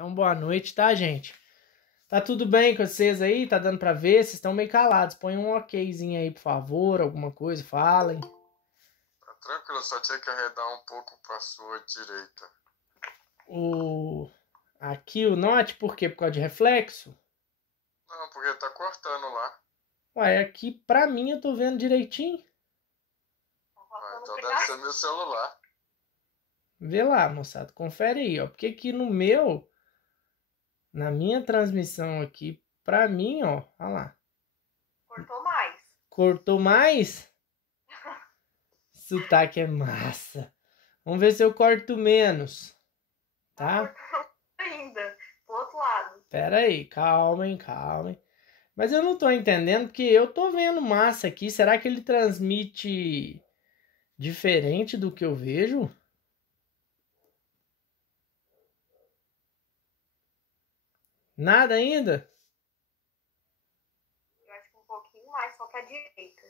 Então, boa noite, tá, gente? Tá tudo bem com vocês aí? Tá dando pra ver? Vocês estão meio calados. Põe um okzinho aí, por favor, alguma coisa, falem. Tá tranquilo, só tinha que arredar um pouco pra sua direita. Aqui o note, por quê? Por causa de reflexo? Não, porque tá cortando lá. Ué, aqui pra mim eu tô vendo direitinho. Então deve ser meu celular. Vê lá, moçada, confere aí, ó. Porque aqui no meu, na minha transmissão aqui, pra mim, ó, olha lá. Cortou mais. Cortou mais? Sotaque é massa. Vamos ver se eu corto menos. Tá? Ainda. Pro outro lado. Pera aí, calmem. Mas eu não tô entendendo porque eu tô vendo massa aqui. Será que ele transmite diferente do que eu vejo? Nada ainda? Eu acho que um pouquinho mais, só pra direita.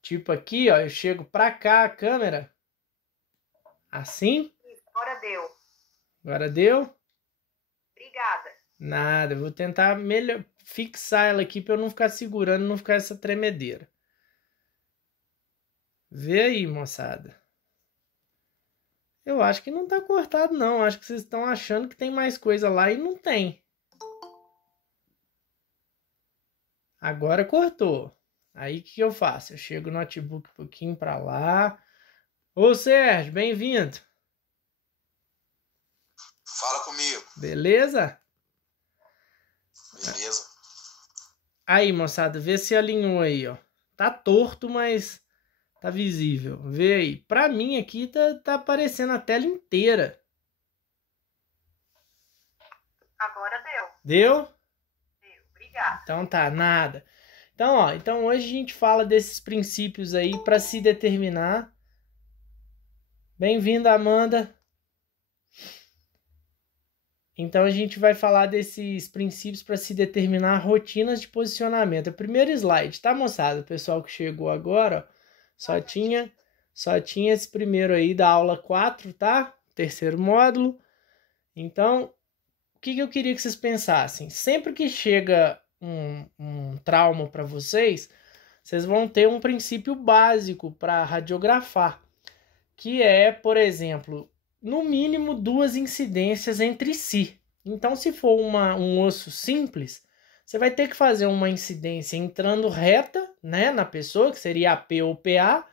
Tipo aqui, ó, eu chego pra cá a câmera. Assim? Isso, agora deu. Agora deu? Obrigada. Nada, eu vou tentar fixar ela aqui pra eu não ficar segurando, não ficar essa tremedeira. Vê aí, moçada. Eu acho que não tá cortado, não. Acho que vocês estão achando que tem mais coisa lá e não tem. Agora cortou. Aí o que eu faço? Eu chego o notebook um pouquinho pra lá. Ô Sérgio, bem-vindo. Fala comigo. Beleza? Beleza. Aí, moçada, vê se alinhou aí, ó. Tá torto, mas tá visível. Vê aí. Pra mim aqui tá aparecendo a tela inteira. Agora deu. Deu? Deu. Obrigada. Então tá, nada. Então, ó, hoje a gente fala desses princípios aí para se determinar. Bem-vinda, Amanda. Então a gente vai falar desses princípios para se determinar rotinas de posicionamento. É o primeiro slide, tá, moçada? O pessoal que chegou agora, ó, só tinha esse primeiro aí da aula 4, tá? Terceiro módulo. Então, o que eu queria que vocês pensassem? Sempre que chega um trauma para vocês vão ter um princípio básico para radiografar, que é, por exemplo, no mínimo 2 incidências entre si. Então, se for um osso simples, você vai ter que fazer uma incidência entrando reta, né, na pessoa, que seria AP ou PA,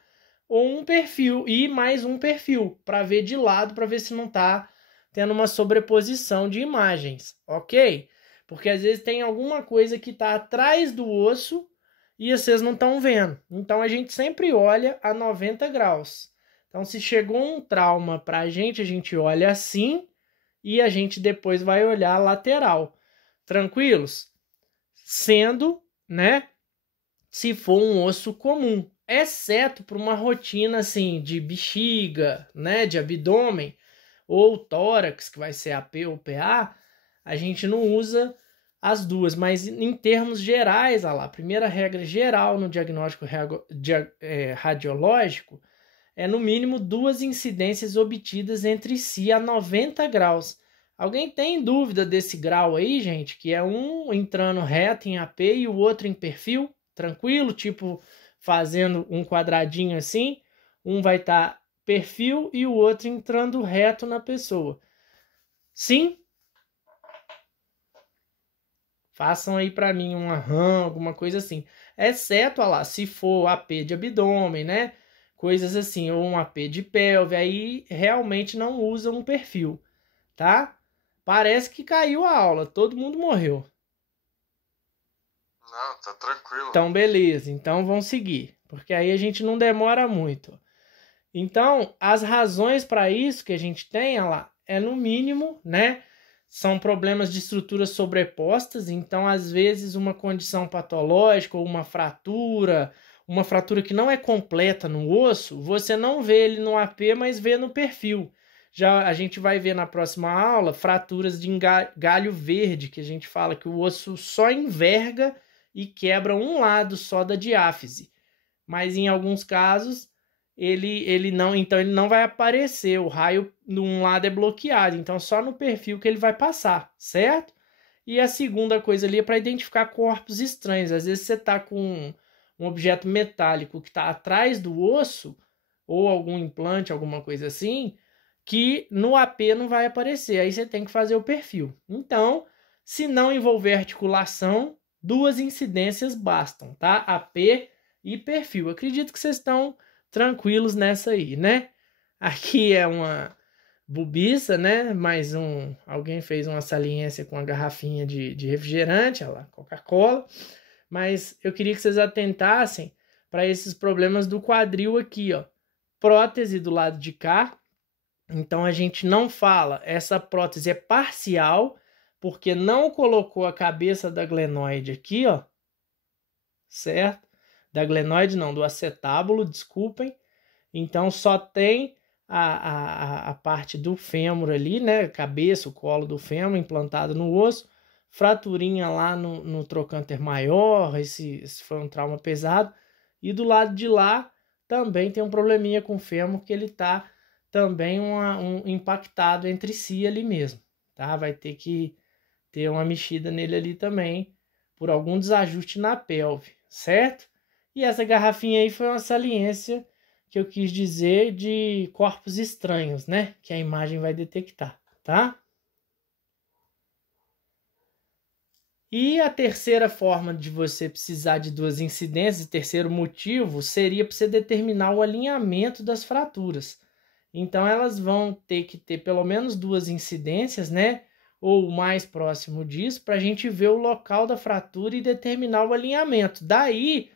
ou um perfil, e mais um perfil, para ver de lado, para ver se não está tendo uma sobreposição de imagens, ok? Porque às vezes tem alguma coisa que está atrás do osso e vocês não estão vendo. Então a gente sempre olha a 90 graus. Então se chegou um trauma para a gente olha assim e a gente depois vai olhar a lateral. Tranquilos? Sendo, né, se for um osso comum, exceto para uma rotina assim de bexiga, né, de abdômen, ou tórax, que vai ser AP ou PA, a gente não usa as duas, mas em termos gerais, olha lá, a primeira regra geral no diagnóstico radiológico é no mínimo 2 incidências obtidas entre si a 90 graus. Alguém tem dúvida desse grau aí, gente? Que é um entrando reto em AP e o outro em perfil? Tranquilo? Tipo, fazendo um quadradinho assim, um vai estar perfil e o outro entrando reto na pessoa. Sim? Façam aí para mim uma RAM, alguma coisa assim. Exceto, ó lá, se for AP de abdômen, né? Coisas assim, ou um AP de pelve, aí realmente não usa um perfil, tá? Parece que caiu a aula, todo mundo morreu. Não, tá tranquilo. Então, beleza. Então, vamos seguir, porque aí a gente não demora muito. Então, as razões para isso que a gente tem, ó lá, é no mínimo, né? São problemas de estruturas sobrepostas, então às vezes uma condição patológica ou uma fratura que não é completa no osso, você não vê ele no AP, mas vê no perfil. Já a gente vai ver na próxima aula fraturas de galho verde, que a gente fala que o osso só enverga e quebra um lado só da diáfise. Mas em alguns casos ele não vai aparecer, o raio num lado é bloqueado, então só no perfil que ele vai passar, certo? E a segunda coisa ali é para identificar corpos estranhos. Às vezes você está com um objeto metálico que está atrás do osso, ou algum implante, alguma coisa assim, que no AP não vai aparecer. Aí você tem que fazer o perfil. Então, se não envolver articulação, 2 incidências bastam, tá? AP e perfil. Acredito que vocês estão tranquilos nessa aí, né? Aqui é uma bobiça, né? Alguém fez uma saliência com a garrafinha de refrigerante, olha lá, Coca-Cola. Mas eu queria que vocês atentassem para esses problemas do quadril aqui, ó. Prótese do lado de cá. Então a gente não fala, essa prótese é parcial, porque não colocou a cabeça da glenoide aqui, ó. Certo? Da glenoide não, do acetábulo, desculpem. Então só tem a parte do fêmur ali, né? Cabeça, o colo do fêmur implantado no osso. Fraturinha lá no trocânter maior, esse foi um trauma pesado. E do lado de lá também tem um probleminha com o fêmur, que ele tá também impactado entre si ali mesmo, tá? Vai ter que ter uma mexida nele ali também, por algum desajuste na pelve, certo? E essa garrafinha aí foi uma saliência que eu quis dizer de corpos estranhos, né? Que a imagem vai detectar, tá? E a terceira forma de você precisar de 2 incidências, o terceiro motivo, seria para você determinar o alinhamento das fraturas. Então, elas vão ter que ter pelo menos 2 incidências, né? Ou mais próximo disso, para a gente ver o local da fratura e determinar o alinhamento. Daí,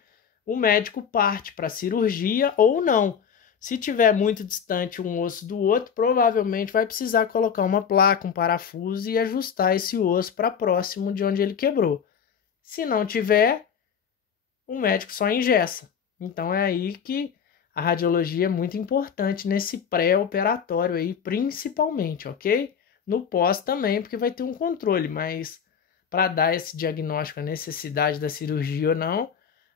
o médico parte para cirurgia ou não. Se tiver muito distante um osso do outro, provavelmente vai precisar colocar uma placa, um parafuso e ajustar esse osso para próximo de onde ele quebrou. Se não tiver, o médico só engessa. Então é aí que a radiologia é muito importante nesse pré-operatório aí, principalmente, ok? No pós também, porque vai ter um controle, mas para dar esse diagnóstico, a necessidade da cirurgia ou não,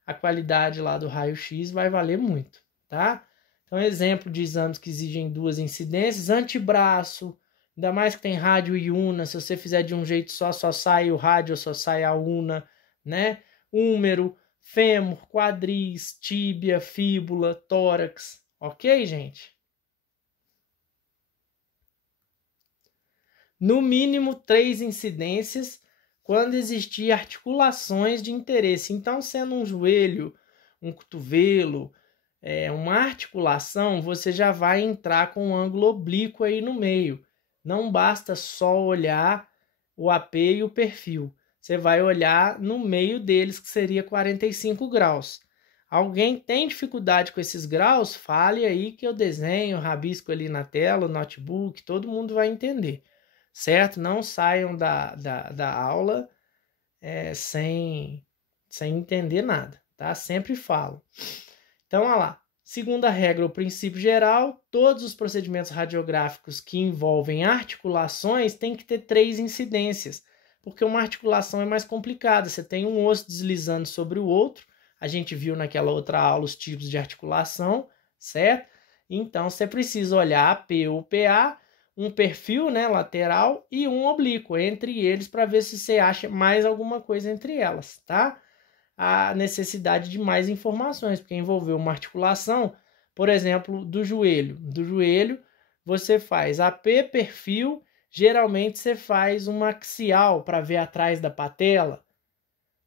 a qualidade lá do raio-x vai valer muito, tá? Então, exemplo de exames que exigem 2 incidências, antebraço, ainda mais que tem rádio e una, se você fizer de um jeito só sai o rádio, só sai a una, né? Húmero, fêmur, quadris, tíbia, fíbula, tórax, ok, gente? No mínimo 3 incidências quando existir articulações de interesse. Então, sendo um joelho, um cotovelo, uma articulação, você já vai entrar com um ângulo oblíquo aí no meio. Não basta só olhar o AP e o perfil. Você vai olhar no meio deles, que seria 45 graus. Alguém tem dificuldade com esses graus? Fale aí que eu desenho, rabisco ali na tela, no notebook, todo mundo vai entender, certo? Não saiam da aula sem entender nada, tá? Sempre falo. Então, olha lá. Segunda regra, o princípio geral, todos os procedimentos radiográficos que envolvem articulações têm que ter 3 incidências, porque uma articulação é mais complicada. Você tem um osso deslizando sobre o outro, a gente viu naquela outra aula os tipos de articulação, certo? Então, você precisa olhar AP ou PA, um perfil, né, lateral e um oblíquo entre eles para ver se você acha mais alguma coisa entre elas, tá? A necessidade de mais informações, porque envolveu uma articulação, por exemplo, do joelho. Do joelho, você faz AP, perfil, geralmente você faz uma axial para ver atrás da patela,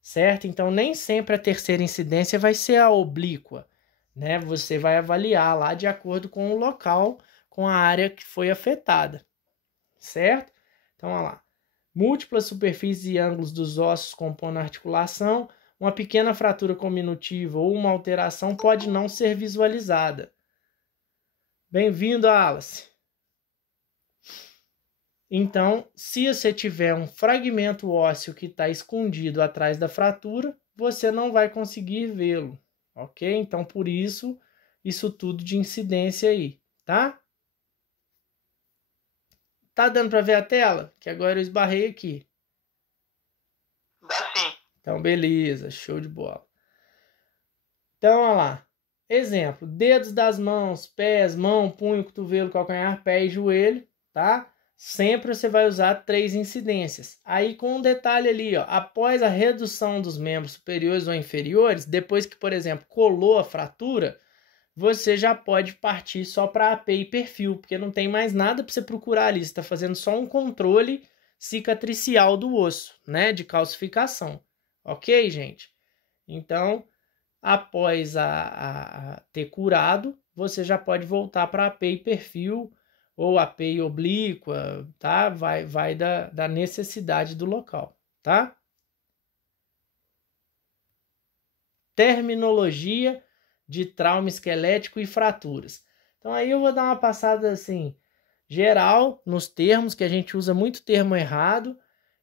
certo? Então, nem sempre a terceira incidência vai ser a oblíqua, né? Você vai avaliar lá de acordo com o local, com a área que foi afetada, certo? Então, olha lá. Múltiplas superfícies e ângulos dos ossos compondo a articulação. Uma pequena fratura cominutiva ou uma alteração pode não ser visualizada. Bem-vindo, Alice. Então, se você tiver um fragmento ósseo que está escondido atrás da fratura, você não vai conseguir vê-lo, ok? Então, por isso tudo de incidência aí, tá? Tá dando para ver a tela? Que agora eu esbarrei aqui. Dá sim. Então, beleza, show de bola. Então, olha lá. Exemplo, dedos das mãos, pés, mão, punho, cotovelo, calcanhar, pé e joelho, tá? Sempre você vai usar 3 incidências. Aí com um detalhe ali, ó, após a redução dos membros superiores ou inferiores, depois que, por exemplo, colou a fratura, você já pode partir só para AP e perfil, porque não tem mais nada para você procurar ali, você está fazendo só um controle cicatricial do osso, né, de calcificação. Ok, gente? Então, após ter curado, você já pode voltar para AP e perfil ou AP e oblíqua, tá? Vai da necessidade do local, tá? Terminologia de trauma esquelético e fraturas. Então aí eu vou dar uma passada assim, geral, nos termos, que a gente usa muito termo errado,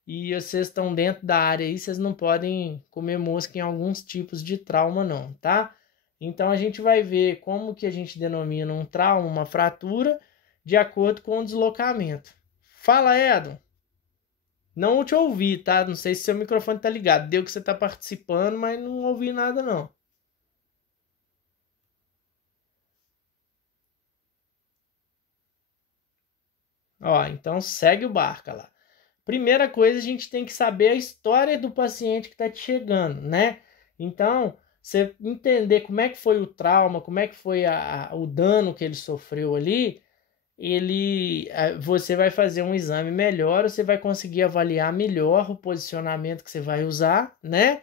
e vocês estão dentro da área aí, vocês não podem comer mosca em alguns tipos de trauma não, tá? Então a gente vai ver como que a gente denomina um trauma, uma fratura, de acordo com o deslocamento. Fala, Edon. Não te ouvi, tá? Não sei se seu microfone tá ligado. Deu que você tá participando, mas não ouvi nada não. Ó, então segue o barco lá. Primeira coisa, a gente tem que saber a história do paciente que está te chegando, né? Então, você entender como é que foi o trauma, como é que foi o dano que ele sofreu ali, você vai fazer um exame melhor, você vai conseguir avaliar melhor o posicionamento que você vai usar, né?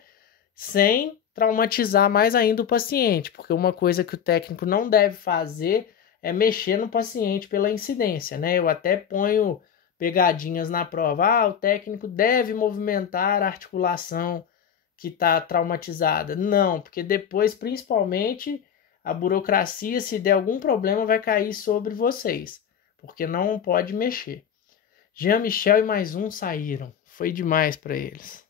Sem traumatizar mais ainda o paciente, porque uma coisa que o técnico não deve fazer é mexer no paciente pela incidência, né? Eu até ponho pegadinhas na prova. O técnico deve movimentar a articulação que está traumatizada. Não, porque depois, principalmente, a burocracia, se der algum problema, vai cair sobre vocês, porque não pode mexer. Jean-Michel e mais um saíram. Foi demais para eles.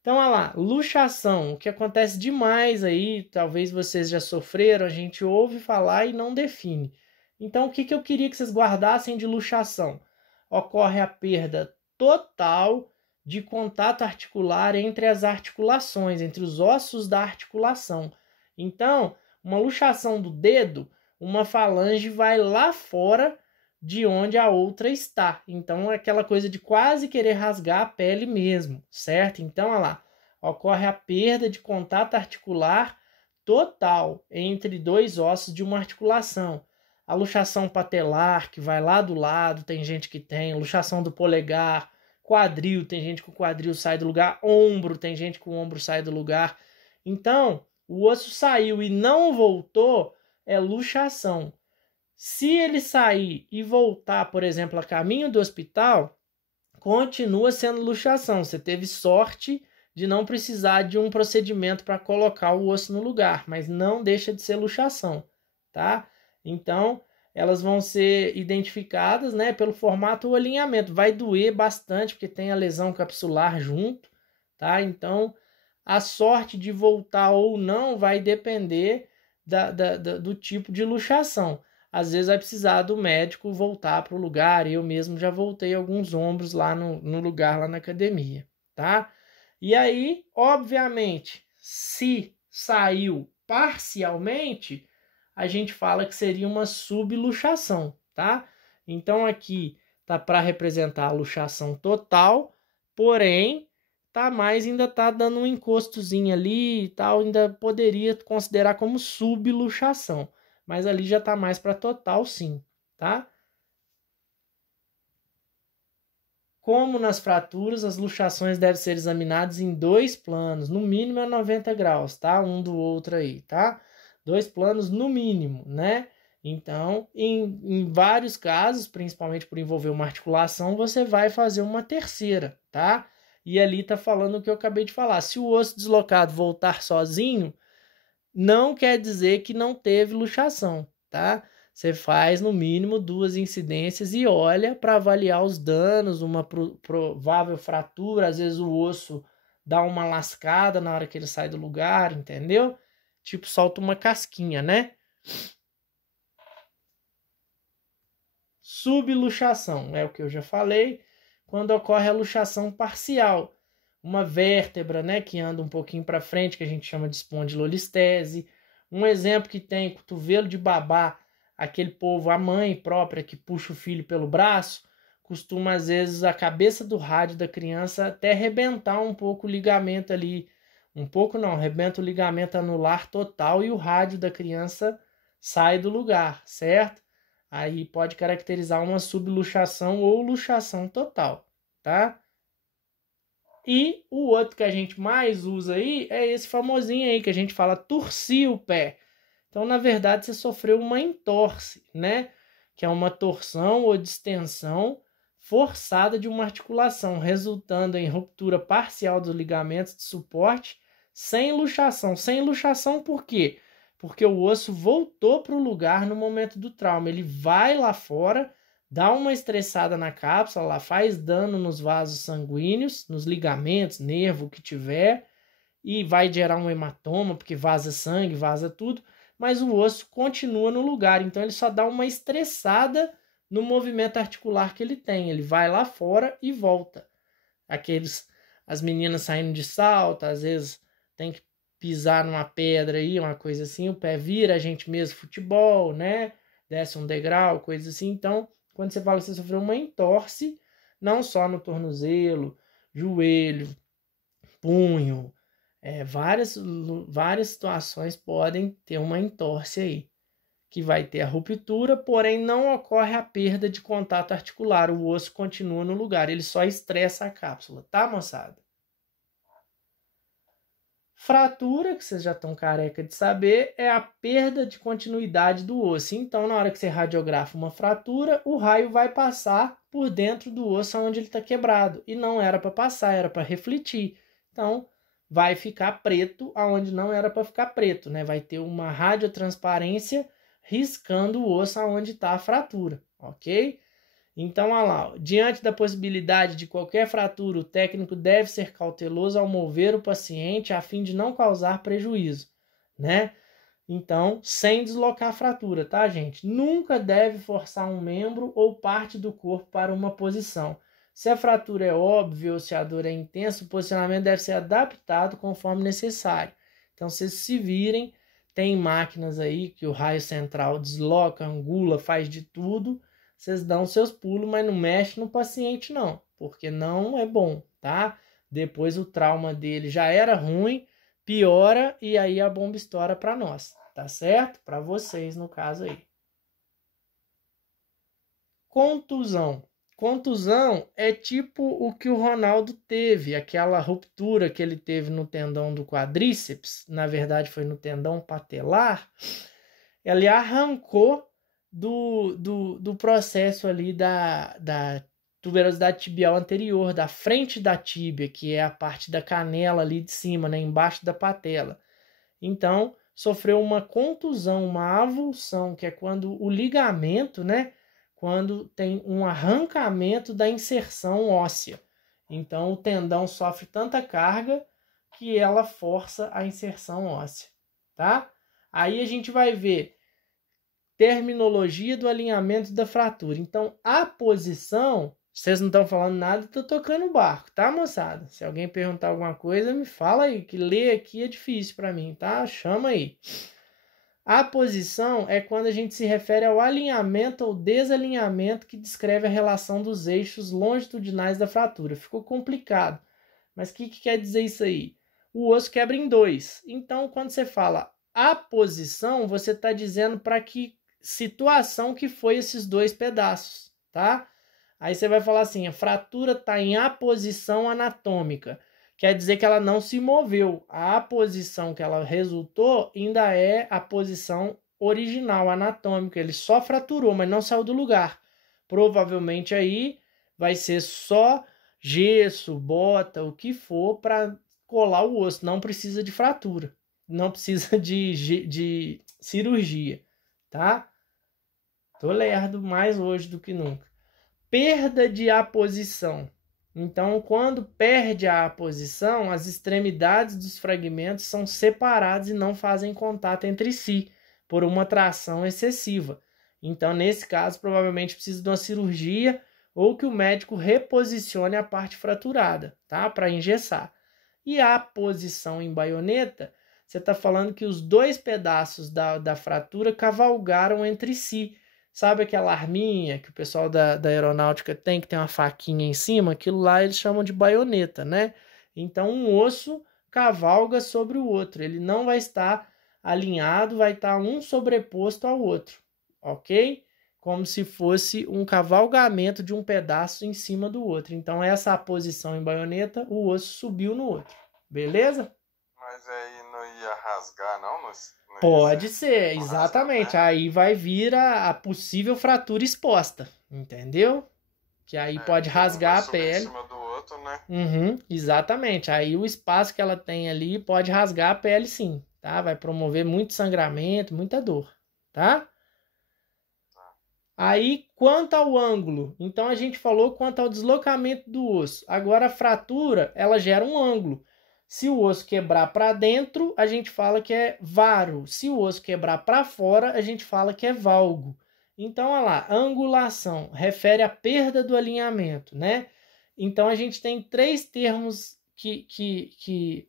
Então, olha lá, luxação, o que acontece demais aí, talvez vocês já sofreram, a gente ouve falar e não define. Então, o que eu queria que vocês guardassem de luxação? Ocorre a perda total de contato articular entre as articulações, entre os ossos da articulação. Então, uma luxação do dedo, uma falange vai lá fora de onde a outra está. Então, é aquela coisa de quase querer rasgar a pele mesmo, certo? Então, olha lá, ocorre a perda de contato articular total entre dois ossos de uma articulação. A luxação patelar, que vai lá do lado, tem gente que tem, luxação do polegar, quadril, tem gente que o quadril sai do lugar, ombro, tem gente que o ombro sai do lugar. Então, o osso saiu e não voltou, é luxação. Se ele sair e voltar, por exemplo, a caminho do hospital, continua sendo luxação. Você teve sorte de não precisar de um procedimento para colocar o osso no lugar, mas não deixa de ser luxação, tá? Então, elas vão ser identificadas, né, pelo formato ou alinhamento. Vai doer bastante, porque tem a lesão capsular junto, tá? Então, a sorte de voltar ou não vai depender do tipo de luxação. Às vezes vai precisar do médico voltar para o lugar. Eu mesmo já voltei alguns ombros lá no lugar, lá na academia, tá? E aí, obviamente, se saiu parcialmente, a gente fala que seria uma subluxação, tá? Então aqui tá para representar a luxação total, porém ainda tá dando um encostozinho ali e tal, ainda poderia considerar como subluxação, mas ali já tá mais para total sim, tá? Como nas fraturas, as luxações devem ser examinadas em 2 planos, no mínimo a 90 graus, tá? Um do outro aí, tá? 2 planos no mínimo, né? Então, em vários casos, principalmente por envolver uma articulação, você vai fazer uma terceira, tá? E ali tá falando o que eu acabei de falar. Se o osso deslocado voltar sozinho, não quer dizer que não teve luxação, tá? Você faz no mínimo 2 incidências e olha para avaliar os danos, uma provável fratura, às vezes o osso dá uma lascada na hora que ele sai do lugar, entendeu? Tipo, solta uma casquinha, né? Subluxação, é o que eu já falei, quando ocorre a luxação parcial. Uma vértebra, né, que anda um pouquinho para frente, que a gente chama de espondilolistese, Um exemplo que tem cotovelo de babá, aquele povo, a mãe própria que puxa o filho pelo braço, costuma às vezes a cabeça do rádio da criança até arrebentar um pouco o ligamento ali. Um pouco não, arrebenta o ligamento anular total e o rádio da criança sai do lugar, certo? Aí pode caracterizar uma subluxação ou luxação total, tá? E o outro que a gente mais usa aí é esse famosinho aí que a gente fala torcer o pé. Então, na verdade, você sofreu uma entorse, né? Que é uma torção ou distensão forçada de uma articulação, resultando em ruptura parcial dos ligamentos de suporte sem luxação. Sem luxação por quê? Porque o osso voltou para o lugar no momento do trauma. Ele vai lá fora, dá uma estressada na cápsula, lá faz dano nos vasos sanguíneos, nos ligamentos, nervo que tiver, e vai gerar um hematoma, porque vaza sangue, vaza tudo, mas o osso continua no lugar. Então ele só dá uma estressada no movimento articular que ele tem. Ele vai lá fora e volta. As meninas saindo de salto, às vezes tem que pisar numa pedra aí, uma coisa assim, o pé vira, a gente mesmo futebol, né? Desce um degrau, coisa assim. Então, quando você fala que você sofreu uma entorse, não só no tornozelo, joelho, punho, várias situações podem ter uma entorse aí, que vai ter a ruptura, porém não ocorre a perda de contato articular, o osso continua no lugar, ele só estressa a cápsula, tá, moçada? Fratura, que vocês já estão careca de saber, é a perda de continuidade do osso. Então, na hora que você radiografa uma fratura, o raio vai passar por dentro do osso onde ele está quebrado. E não era para passar, era para refletir. Então, vai ficar preto aonde não era para ficar preto, né? Vai ter uma radiotransparência riscando o osso aonde está a fratura, ok? Então, olha lá, diante da possibilidade de qualquer fratura, o técnico deve ser cauteloso ao mover o paciente a fim de não causar prejuízo, né? Então, sem deslocar a fratura, tá, gente? Nunca deve forçar um membro ou parte do corpo para uma posição. Se a fratura é óbvia ou se a dor é intensa, o posicionamento deve ser adaptado conforme necessário. Então, vocês se virem, tem máquinas aí que o raio central desloca, angula, faz de tudo. Vocês dão seus pulos, mas não mexe no paciente não, porque não é bom, tá? Depois o trauma dele já era ruim, piora e aí a bomba estoura para nós, tá certo? Para vocês no caso aí. Contusão. Contusão é tipo o que o Ronaldo teve, aquela ruptura que ele teve no tendão do quadríceps, na verdade foi no tendão patelar, ele arrancou do processo ali da tuberosidade tibial anterior, da frente da tíbia, que é a parte da canela ali de cima, né, embaixo da patela. Então, sofreu uma contusão, uma avulsão, que é quando o ligamento, né, quando tem um arrancamento da inserção óssea. Então, o tendão sofre tanta carga que ela força a inserção óssea, tá? Aí a gente vai ver terminologia do alinhamento da fratura. Então, a posição, vocês não estão falando nada, estou tocando o barco, tá, moçada? Se alguém perguntar alguma coisa, me fala aí, que ler aqui é difícil para mim, tá? Chama aí. A posição é quando a gente se refere ao alinhamento ou desalinhamento que descreve a relação dos eixos longitudinais da fratura. Ficou complicado, mas o que quer dizer isso aí? O osso quebra em dois. Então, quando você fala a posição, você está dizendo para que situação que foi esses dois pedaços, tá? Aí você vai falar assim, a fratura está em aposição anatômica. Quer dizer que ela não se moveu. A posição que ela resultou ainda é a posição original, anatômica. Ele só fraturou, mas não saiu do lugar. Provavelmente aí vai ser só gesso, bota, o que for para colar o osso. Não precisa de fratura. Não precisa de cirurgia, tá? Tô lerdo mais hoje do que nunca. Perda de aposição. Então, quando perde a aposição, as extremidades dos fragmentos são separadas e não fazem contato entre si, por uma tração excessiva. Então, nesse caso, provavelmente precisa de uma cirurgia ou que o médico reposicione a parte fraturada, tá? Para engessar. E a posição em baioneta você está falando que os dois pedaços da fratura cavalgaram entre si. Sabe aquela arminha que o pessoal da aeronáutica tem, que tem uma faquinha em cima? Aquilo lá eles chamam de baioneta, né? Então, um osso cavalga sobre o outro. Ele não vai estar alinhado, vai estar um sobreposto ao outro, ok? Como se fosse um cavalgamento de um pedaço em cima do outro. Então, essa é a posição em baioneta, o osso subiu no outro. Beleza? Mas aí não ia rasgar, não? Não Pode ser, não exatamente. rasga, né? Aí vai vir a possível fratura exposta, entendeu? Que aí pode Porque um rasgar vai a subir em pele. cima do outro, né? Uhum, exatamente. Aí o espaço que ela tem ali pode rasgar a pele, sim, tá? Vai promover muito sangramento, muita dor, tá? Aí, quanto ao ângulo, então a gente falou quanto ao deslocamento do osso. Agora a fratura, ela gera um ângulo. Se o osso quebrar para dentro, a gente fala que é varo. Se o osso quebrar para fora, a gente fala que é valgo. Então, olha lá, angulação refere à perda do alinhamento, né? Então, a gente tem três termos que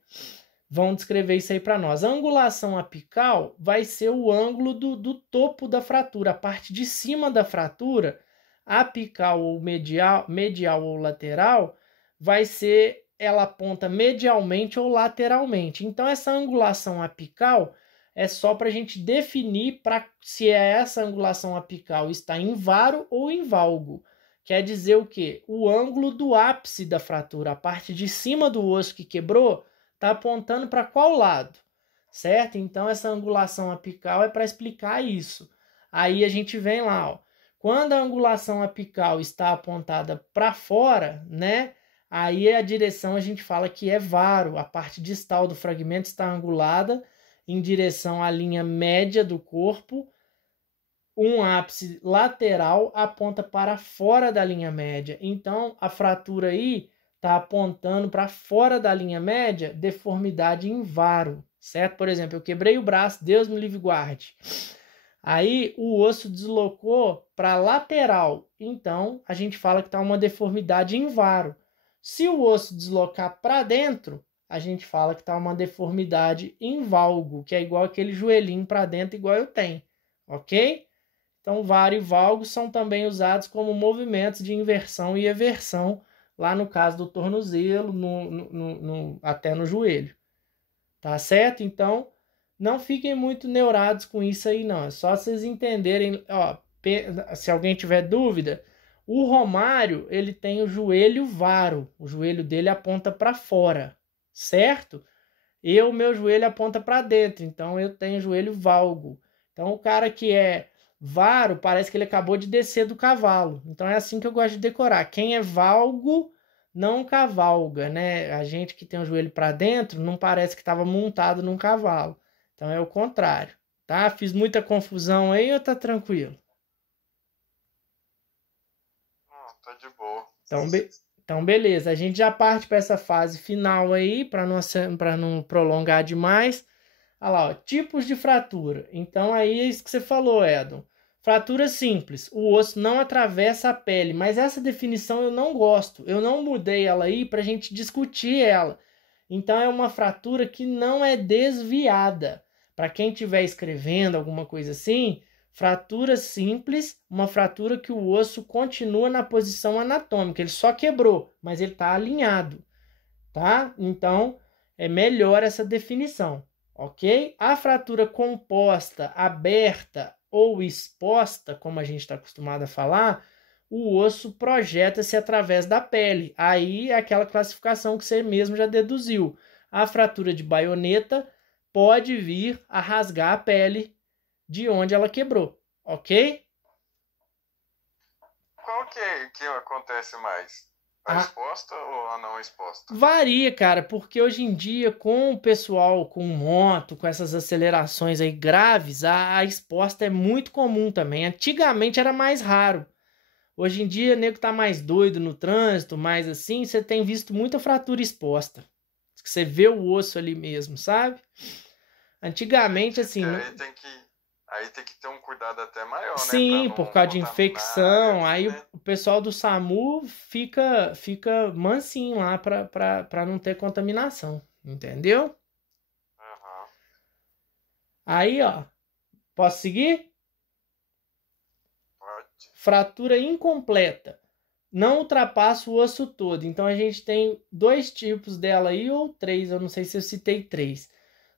vão descrever isso aí para nós. A angulação apical vai ser o ângulo do topo da fratura, a parte de cima da fratura, apical ou medial ou lateral, vai ser, ela aponta medialmente ou lateralmente. Então, essa angulação apical é só para a gente definir se essa angulação apical está em varo ou em valgo. Quer dizer o quê? O ângulo do ápice da fratura, a parte de cima do osso que quebrou, está apontando para qual lado, certo? Então, essa angulação apical é para explicar isso. Aí a gente vem lá, ó. Quando a angulação apical está apontada para fora, né? Aí a direção a gente fala que é varo. A parte distal do fragmento está angulada em direção à linha média do corpo. Um ápice lateral aponta para fora da linha média. Então, a fratura aí está apontando para fora da linha média, deformidade em varo, certo? Por exemplo, eu quebrei o braço, Deus me livre e guarde. Aí o osso deslocou para lateral, então a gente fala que está uma deformidade em varo. Se o osso deslocar para dentro, a gente fala que está uma deformidade em valgo, que é igual aquele joelhinho para dentro, igual eu tenho, ok? Então, varo e valgo são também usados como movimentos de inversão e eversão, lá no caso do tornozelo, até no joelho. Tá certo? Então, não fiquem muito neurados com isso aí, não. É só vocês entenderem. Ó, se alguém tiver dúvida, o Romário, ele tem o joelho varo. O joelho dele aponta para fora, certo? Meu joelho aponta para dentro, então eu tenho joelho valgo. Então, o cara que é varo, parece que ele acabou de descer do cavalo. Então é assim que eu gosto de decorar. Quem é valgo não cavalga, né? A gente que tem o joelho para dentro não parece que estava montado num cavalo. Então é o contrário, tá? Fiz muita confusão aí ou tá tranquilo? Não, tá de boa. Então beleza. A gente já parte para essa fase final aí, para não prolongar demais. Olha lá, ó, tipos de fratura. Então aí é isso que você falou, Edon. Fratura simples, o osso não atravessa a pele, mas essa definição eu não gosto. Eu não mudei ela aí para a gente discutir ela. Então é uma fratura que não é desviada. Para quem estiver escrevendo alguma coisa assim, fratura simples, uma fratura que o osso continua na posição anatômica. Ele só quebrou, mas ele está alinhado, tá? Então é melhor essa definição. Ok? A fratura composta, aberta ou exposta, como a gente está acostumado a falar, o osso projeta-se através da pele. Aí é aquela classificação que você mesmo já deduziu. A fratura de baioneta pode vir a rasgar a pele de onde ela quebrou. Ok? Qual que acontece mais? A exposta ou a não exposta? Varia, cara, porque hoje em dia, com o pessoal com moto, com essas acelerações aí graves, a exposta é muito comum também. Antigamente era mais raro. Hoje em dia, o nego tá mais doido no trânsito, mais assim, você tem visto muita fratura exposta. Você vê o osso ali mesmo, sabe? Antigamente, assim... Aí tem que ter um cuidado até maior, sim, né? por causa de infecção. Aí né? O pessoal do SAMU fica mansinho lá para não ter contaminação. Entendeu? Uhum. Aí, ó, posso seguir? Pode. Fratura incompleta. Não ultrapassa o osso todo. Então, a gente tem 2 tipos dela aí, ou 3, eu não sei se eu citei 3.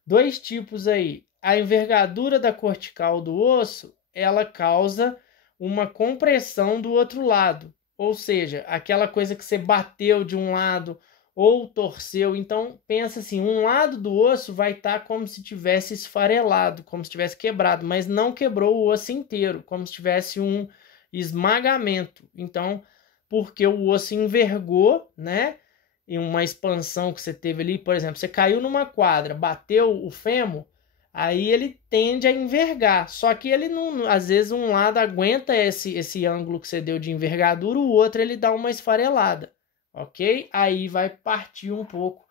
2 tipos aí. A envergadura da cortical do osso, ela causa uma compressão do outro lado. Ou seja, aquela coisa que você bateu de um lado ou torceu. Então, pensa assim, um lado do osso vai estar como se tivesse esfarelado, como se tivesse quebrado, mas não quebrou o osso inteiro, como se tivesse um esmagamento. Então, porque o osso envergou, né? Em uma expansão que você teve ali, por exemplo, você caiu numa quadra, bateu o fêmur, aí ele tende a envergar. Só que ele não, às vezes um lado aguenta esse ângulo que você deu de envergadura, o outro ele dá uma esfarelada, ok? Aí vai partir um pouco.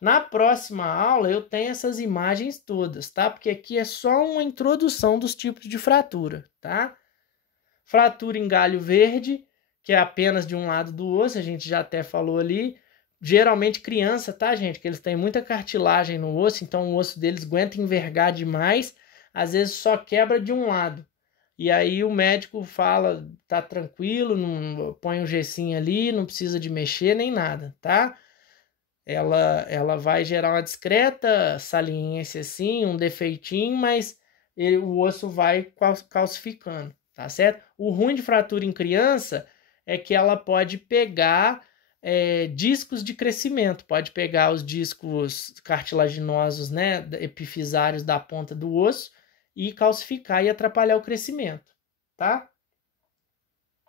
Na próxima aula eu tenho essas imagens todas, tá? Porque aqui é só uma introdução dos tipos de fratura, tá? Fratura em galho verde, que é apenas de um lado do osso, a gente já até falou ali. Geralmente criança, tá, gente? Que eles têm muita cartilagem no osso, então o osso deles aguenta envergar demais, às vezes só quebra de um lado. E aí o médico fala, tá tranquilo, não põe um gessinho ali, não precisa de mexer nem nada, tá? Ela vai gerar uma discreta saliência assim, um defeitinho, mas o osso vai calcificando, tá certo? O ruim de fratura em criança é que ela pode pegar discos de crescimento, pode pegar os discos cartilaginosos, né, epifisários da ponta do osso e calcificar e atrapalhar o crescimento, tá?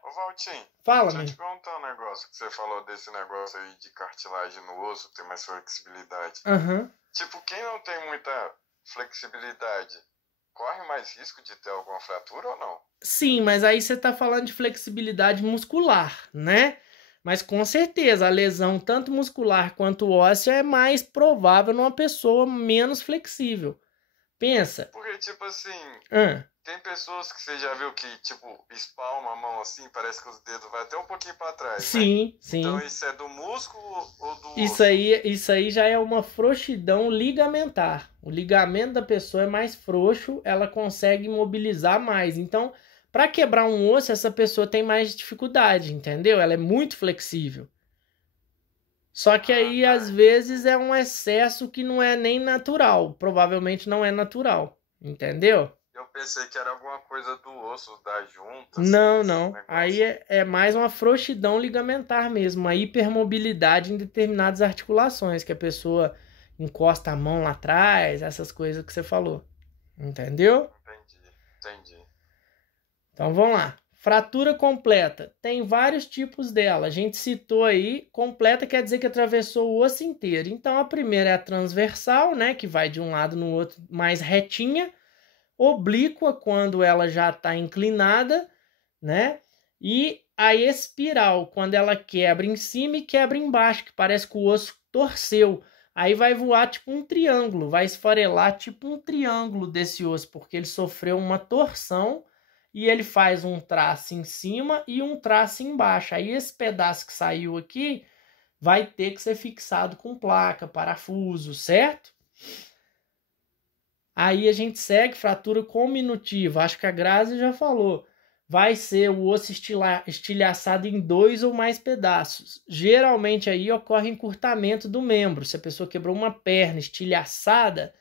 Ô, Valtinho, Fala, deixa eu meu. te perguntar um negócio, que você falou desse negócio aí de cartilagem no osso, ter mais flexibilidade. Aham. Tipo, quem não tem muita flexibilidade, corre mais risco de ter alguma fratura ou não? Sim, mas aí você tá falando de flexibilidade muscular, né? Mas com certeza a lesão, tanto muscular quanto óssea, é mais provável numa pessoa menos flexível. Pensa. Porque, tipo assim, Ah, tem pessoas que você já viu que, tipo, espalma a mão assim, parece que os dedos vai até um pouquinho pra trás, né? sim, Então sim. isso é do músculo ou do Isso osso? isso aí já é uma frouxidão ligamentar. O ligamento da pessoa é mais frouxo, ela consegue mobilizar mais. Então, para quebrar um osso, essa pessoa tem mais dificuldade, entendeu? Ela é muito flexível. Só que aí, às vezes, é um excesso que não é nem natural. Provavelmente não é natural, entendeu? Eu pensei que era alguma coisa do osso, da junta, Não, assim, esse não. Aí negócio. é mais uma frouxidão ligamentar mesmo, uma hipermobilidade em determinadas articulações, que a pessoa encosta a mão lá atrás, essas coisas que você falou. Entendeu? Entendi. Então vamos lá. Fratura completa. Tem vários tipos dela. A gente citou aí, completa quer dizer que atravessou o osso inteiro. Então a primeira é a transversal, né, que vai de um lado no outro mais retinha. Oblíqua, quando ela já está inclinada, né? E a espiral, quando ela quebra em cima e quebra embaixo, que parece que o osso torceu. Aí vai voar tipo um triângulo, vai esfarelar tipo um triângulo desse osso, porque ele sofreu uma torção e ele faz um traço em cima e um traço embaixo. Aí esse pedaço que saiu aqui vai ter que ser fixado com placa, parafuso, certo? Aí a gente segue fratura cominutiva. Acho que a Grazi já falou. Vai ser o osso estilhaçado em 2 ou mais pedaços. Geralmente aí ocorre encurtamento do membro. Se a pessoa quebrou uma perna estilhaçada,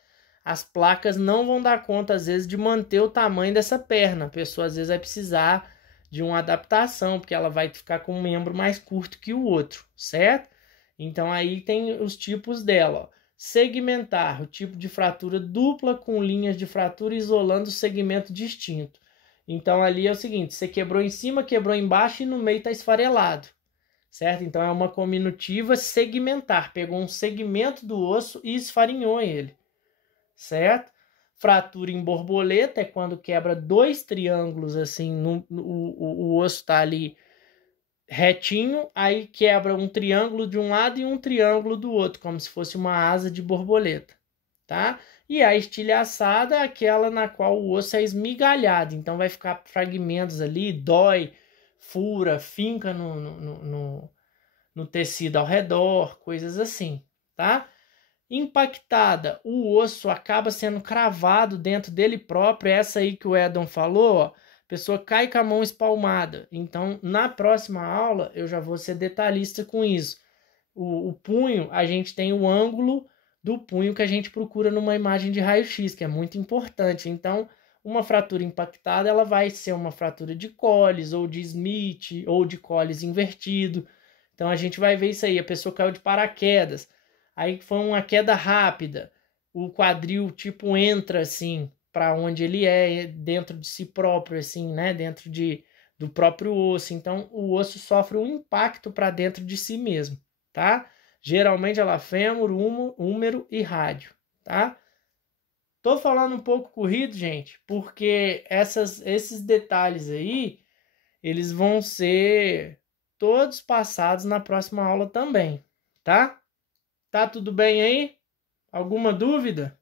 as placas não vão dar conta, às vezes, de manter o tamanho dessa perna. A pessoa, às vezes, vai precisar de uma adaptação, porque ela vai ficar com um membro mais curto que o outro, certo? Então aí tem os tipos dela, ó. Segmentar, o tipo de fratura dupla com linhas de fratura isolando o segmento distinto. Então ali é o seguinte, você quebrou em cima, quebrou embaixo e no meio está esfarelado, certo? Então é uma cominutiva segmentar, pegou um segmento do osso e esfarinhou ele, certo? Fratura em borboleta é quando quebra 2 triângulos assim, o osso está ali retinho, aí quebra um triângulo de um lado e um triângulo do outro, como se fosse uma asa de borboleta, tá? E a estilhaçada é aquela na qual o osso é esmigalhado, então vai ficar fragmentos ali, dói, fura, finca no tecido ao redor, coisas assim, tá? Impactada, o osso acaba sendo cravado dentro dele próprio, essa aí que o Edon falou, ó, a pessoa cai com a mão espalmada. Então, na próxima aula, eu já vou ser detalhista com isso. O punho, a gente tem o ângulo do punho que a gente procura numa imagem de raio-x, que é muito importante. Então, uma fratura impactada, ela vai ser uma fratura de Colles, ou de Smith, ou de Colles invertido. Então, a gente vai ver isso aí. A pessoa caiu de paraquedas. Aí foi uma queda rápida. O quadril, tipo, entra, assim, para onde ele é, dentro de si próprio, assim, né? Dentro do próprio osso. Então, o osso sofre um impacto para dentro de si mesmo, tá? Geralmente ela fêmur, húmero e rádio, tá? Tô falando um pouco corrido, gente, porque esses detalhes aí, eles vão ser todos passados na próxima aula também, tá? Tá tudo bem aí? Alguma dúvida?